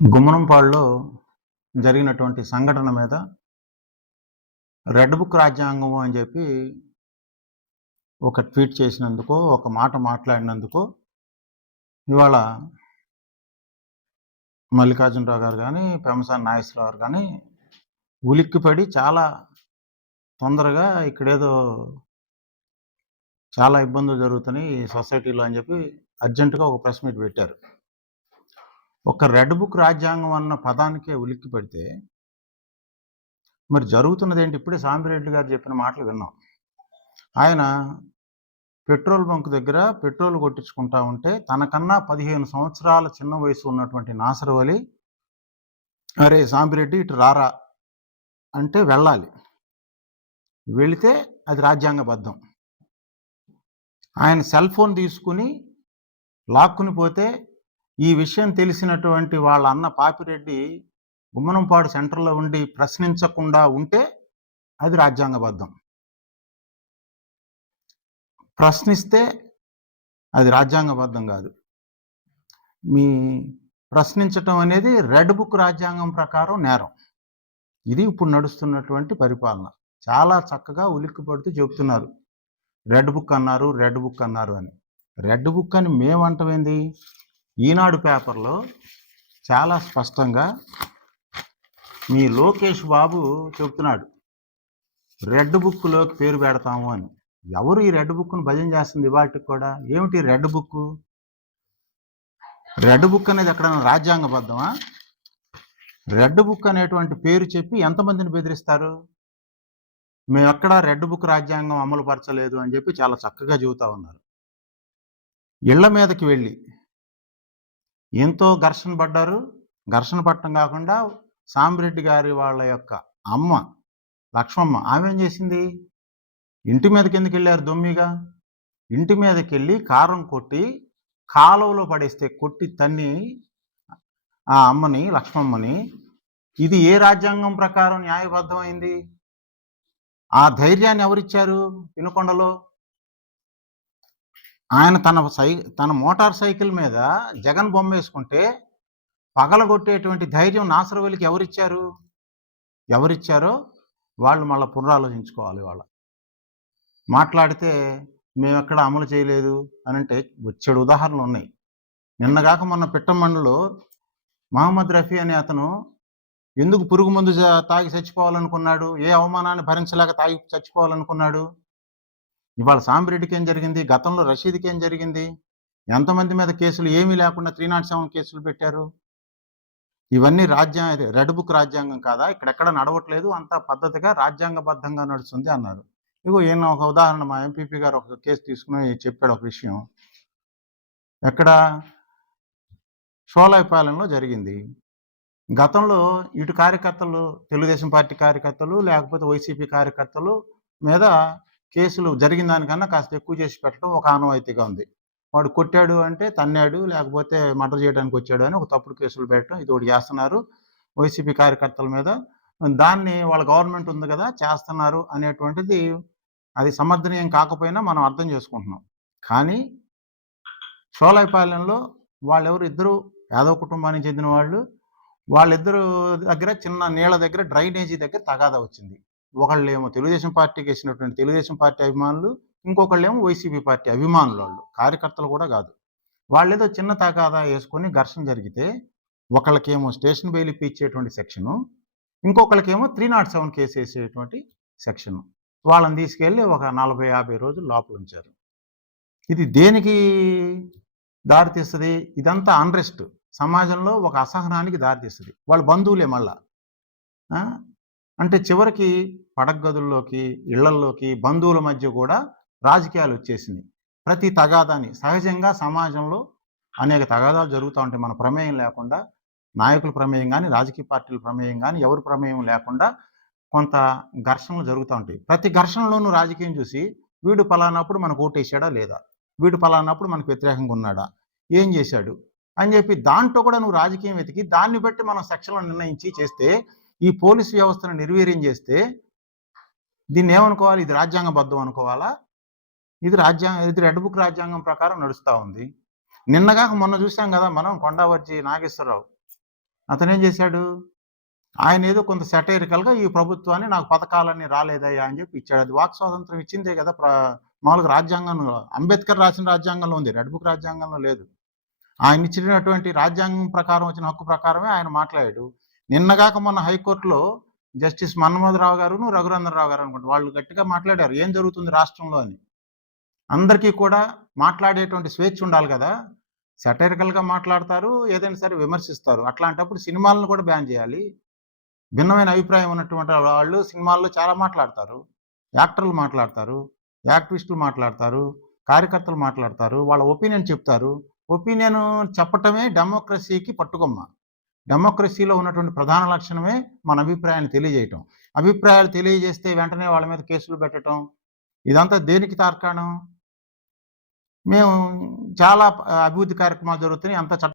గుమ్మనంపాడులో జరిగినటువంటి సంఘటన మీద రెడ్ బుక్ రాజ్యాంగం అని చెప్పి ఒక ట్వీట్ చేసినందుకో ఒక మాట మాట్లాడినందుకో ఇవాళ మల్లికార్జునరావు గారు కానీ పెమసాని నాగేశ్వరరావు గారు కానీ ఉలిక్కిపడి చాలా తొందరగా ఇక్కడేదో చాలా ఇబ్బందులు జరుగుతున్నాయి ఈ సొసైటీలో అని చెప్పి అర్జెంటుగా ఒక ప్రెస్ మీట్ పెట్టారు. ఒక రెడ్ బుక్ రాజ్యాంగం అన్న పదానికే ఉలిక్కి పెడితే మరి జరుగుతున్నది ఏంటి? ఇప్పుడే సాంబిరెడ్డి గారు చెప్పిన మాటలు విన్నాం. ఆయన పెట్రోల్ బంక్ దగ్గర పెట్రోల్ కొట్టించుకుంటా ఉంటే తనకన్నా పదిహేను సంవత్సరాల చిన్న వయసు ఉన్నటువంటి నాసరవలి అరే సాంబిరెడ్డి ఇటు రారా అంటే వెళ్ళాలి. వెళితే అది రాజ్యాంగబద్ధం. ఆయన సెల్ ఫోన్ తీసుకుని లాక్కుని పోతే ఈ విషయం తెలిసినటువంటి వాళ్ళ అన్న పాపిరెడ్డి గుమ్మనంపాడు సెంటర్లో ఉండి ప్రశ్నించకుండా ఉంటే అది రాజ్యాంగబద్ధం. ప్రశ్నిస్తే అది రాజ్యాంగబద్ధం కాదు. మీ ప్రశ్నించటం అనేది రెడ్ బుక్ రాజ్యాంగం ప్రకారం నేరం. ఇది ఇప్పుడు నడుస్తున్నటువంటి పరిపాలన. చాలా చక్కగా ఉలిక్కి పడుతూ చెబుతున్నారు. రెడ్ బుక్ అన్నారు రెడ్ బుక్ అన్నారు అని. రెడ్ బుక్ అని మేమంటమేంది ఈనాడు పేపర్లో చాలా స్పష్టంగా మీ లోకేష్ బాబు చెప్తున్నాడు రెడ్ బుక్లోకి పేరు పెడతాము అని. ఎవరు ఈ రెడ్ బుక్ను భజన చేస్తుంది వాటికి కూడా? ఏమిటి రెడ్ బుక్ రెడ్ బుక్ అనేది ఎక్కడైనా రాజ్యాంగబద్ధమా? రెడ్ బుక్ అనేటువంటి పేరు చెప్పి ఎంతమందిని బెదిరిస్తారు? మేము ఎక్కడా రెడ్ బుక్ రాజ్యాంగం అమలు పరచలేదు అని చెప్పి చాలా చక్కగా చెబుతా ఉన్నారు. ఇళ్ళ మీదకి వెళ్ళి ఎంతో ఘర్షణ పడ్డారు. ఘర్షణ పట్టడం కాకుండా సాంబిరెడ్డి గారి వాళ్ళ యొక్క అమ్మ లక్ష్మమ్మ ఆమె ఏం చేసింది? ఇంటి మీదకి ఎందుకు వెళ్ళారు దొమ్మిగా? ఇంటి మీదకి వెళ్ళి కారం కొట్టి కాలువలో పడేస్తే కొట్టి తన్ని ఆ అమ్మని లక్ష్మమ్మని ఇది ఏ రాజ్యాంగం ప్రకారం న్యాయబద్ధమైంది? ఆ ధైర్యాన్ని ఎవరిచ్చారు? వినుకొండలో ఆయన తన సై తన మోటార్ సైకిల్ మీద జగన్ బొమ్మ వేసుకుంటే పగలగొట్టేటువంటి ధైర్యం నాసరవెలికి ఎవరిచ్చారు? ఎవరిచ్చారో వాళ్ళు మళ్ళీ పునరాలోచించుకోవాలి వాళ్ళ. మాట్లాడితే మేము ఎక్కడ అమలు చేయలేదు అని అంటే వచ్చేడు ఉదాహరణలు ఉన్నాయి. నిన్నగాక మొన్న పిట్టమండలో మహమ్మద్ రఫీ అనే అతను ఎందుకు పురుగు మందు తాగి చచ్చిపోవాలనుకున్నాడు? ఏ అవమానాన్ని భరించలేక తాగి చచ్చిపోవాలనుకున్నాడు? ఇవాళ సాంబిరెడ్డికి ఏం జరిగింది? గతంలో రషీద్కి ఏం జరిగింది? ఎంతమంది మీద కేసులు? ఏమీ లేకుండా త్రీ నాట్ సెవెన్ కేసులు పెట్టారు? ఇవన్నీ రాజ్యాంగ రెడ్ బుక్ రాజ్యాంగం కాదా? ఇక్కడెక్కడ నడవట్లేదు? అంత పద్ధతిగా రాజ్యాంగబద్ధంగా నడుస్తుంది అన్నారు. ఇగో ఈయన ఒక ఉదాహరణ మా ఎంపీపీ గారు ఒక కేసు తీసుకుని చెప్పాడు ఒక విషయం. ఎక్కడ? షోలాయిపాలెంలో జరిగింది. గతంలో ఇటు కార్యకర్తలు తెలుగుదేశం పార్టీ కార్యకర్తలు లేకపోతే వైసీపీ కార్యకర్తలు మీద కేసులు జరిగిన దానికన్నా కాస్త ఎక్కువ చేసి పెట్టడం ఒక ఆనవాయితీగా ఉంది. వాడు కొట్టాడు అంటే తన్నాడు లేకపోతే మర్డర్ చేయడానికి వచ్చాడు అని ఒక తప్పుడు కేసులు పెట్టడం ఇది ఒకటి చేస్తున్నారు వైసీపీ కార్యకర్తల మీద. దాన్ని వాళ్ళ గవర్నమెంట్ ఉంది కదా చేస్తున్నారు అనేటువంటిది అది సమర్థనీయం కాకపోయినా మనం అర్థం చేసుకుంటున్నాం. కానీ షోలాయిపాలెంలో వాళ్ళెవరు ఇద్దరు యాదవ కుటుంబానికి చెందిన వాళ్ళు వాళ్ళిద్దరు దగ్గర చిన్న నీళ్ళ దగ్గర డ్రైనేజీ దగ్గర తగాదా వచ్చింది. ఒకళ్ళు ఏమో తెలుగుదేశం పార్టీకి వేసినటువంటి తెలుగుదేశం పార్టీ అభిమానులు ఇంకొకళ్ళేమో వైసీపీ పార్టీ అభిమానులు వాళ్ళు. కార్యకర్తలు కూడా కాదు. వాళ్ళేదో చిన్న తగాదా వేసుకొని ఘర్షణ జరిగితే ఒకళ్ళకేమో స్టేషన్ బెయిల్ ఇచ్చేటువంటి సెక్షను ఇంకొకళ్ళకేమో త్రీ నాట్ సెవెన్ కేసు వేసేటువంటి సెక్షను. వాళ్ళని తీసుకెళ్ళి ఒక నలభై యాభై రోజులు లోపల ఉంచారు. ఇది దేనికి దారితీస్తుంది ఇదంతా అన్రెస్ట్. సమాజంలో ఒక అసహనానికి దారితీస్తుంది వాళ్ళ బంధువులే మళ్ళా. అంటే చివరికి పడగదుల్లోకి ఇళ్ళల్లోకి బంధువుల మధ్య కూడా రాజకీయాలు వచ్చేసింది ప్రతి తగాదాని సహజంగా సమాజంలో అనేక తగాదాలు జరుగుతూ ఉంటాయి. మన ప్రమేయం లేకుండా నాయకుల ప్రమేయం కానీ రాజకీయ పార్టీల ప్రమేయం కానీ ఎవరి ప్రమేయం లేకుండా కొంత ఘర్షణలు జరుగుతూ ఉంటాయి. ప్రతి ఘర్షణలోనూ రాజకీయం చూసి వీడు పలానప్పుడు మనకు ఓటేసాడా లేదా? వీడు పలానప్పుడు మనకు వ్యతిరేకంగా ఉన్నాడా? ఏం చేశాడు? అని చెప్పి దాంట్లో కూడా నువ్వు రాజకీయం వెతికి దాన్ని బట్టి మనం సెక్షన్లు నిర్ణయించి చేస్తే ఈ పోలీస్ వ్యవస్థను నిర్వీర్యం చేస్తే దీన్ని ఏమనుకోవాలి ఇది రాజ్యాంగబద్ధం అనుకోవాలా ఇది రాజ్యాంగ ఇది రెడ్ బుక్ రాజ్యాంగం ప్రకారం నడుస్తూ ఉంది నిన్నగాక మొన్న చూసాం కదా మనం కొండావర్జి నాగేశ్వరరావు అతనేం చేశాడు? ఆయన ఏదో కొంత సెటైరికల్‌గా ఈ ప్రభుత్వాన్ని నాకు పథకాలన్నీ రాలేదయ్యా అని చెప్పి ఇచ్చాడు. అది వాక్ స్వాతంత్రం ఇచ్చిందే కదా! మామూలుగా రాజ్యాంగంలో అంబేద్కర్ రాసిన రాజ్యాంగంలో ఉంది. రెడ్ బుక్ రాజ్యాంగంలో లేదు. ఆయన ఇచ్చినటువంటి రాజ్యాంగం ప్రకారం వచ్చిన హక్కు ప్రకారమే ఆయన మాట్లాడాడు. నిన్నగాక మొన్న హైకోర్టులో జస్టిస్ మన్మథరావు గారును, రఘునందనరావు గారు అనుకుంటా వాళ్ళు గట్టిగా మాట్లాడారు. ఏం జరుగుతుంది రాష్ట్రంలో అని. అందరికీ కూడా మాట్లాడేటువంటి స్వేచ్ఛ ఉండాలి కదా సెటరికల్గా మాట్లాడతారు. ఏదైనా సరే విమర్శిస్తారు. అట్లాంటప్పుడు సినిమాలను కూడా బ్యాన్ చేయాలి. భిన్నమైన అభిప్రాయం ఉన్నటువంటి వాళ్ళు సినిమాల్లో చాలా మాట్లాడతారు. యాక్టర్లు మాట్లాడతారు. యాక్టివిస్టులు మాట్లాడతారు. కార్యకర్తలు మాట్లాడతారు. వాళ్ళ ఒపీనియన్ చెప్తారు. ఒపీనియన్ చెప్పటమే డెమోక్రసీకి పట్టుకొమ్మ. డెమోక్రసీలో ఉన్నటువంటి ప్రధాన లక్షణమే మన అభిప్రాయాన్ని తెలియజేయటం. అభిప్రాయాలు తెలియజేస్తే వెంటనే వాళ్ళ మీద కేసులు పెట్టటం. ఇదంతా దేనికి తార్కాణం? మేము చాలా అభివృద్ధి కార్యక్రమాలు జరుగుతున్నాయి. అంత చట్ట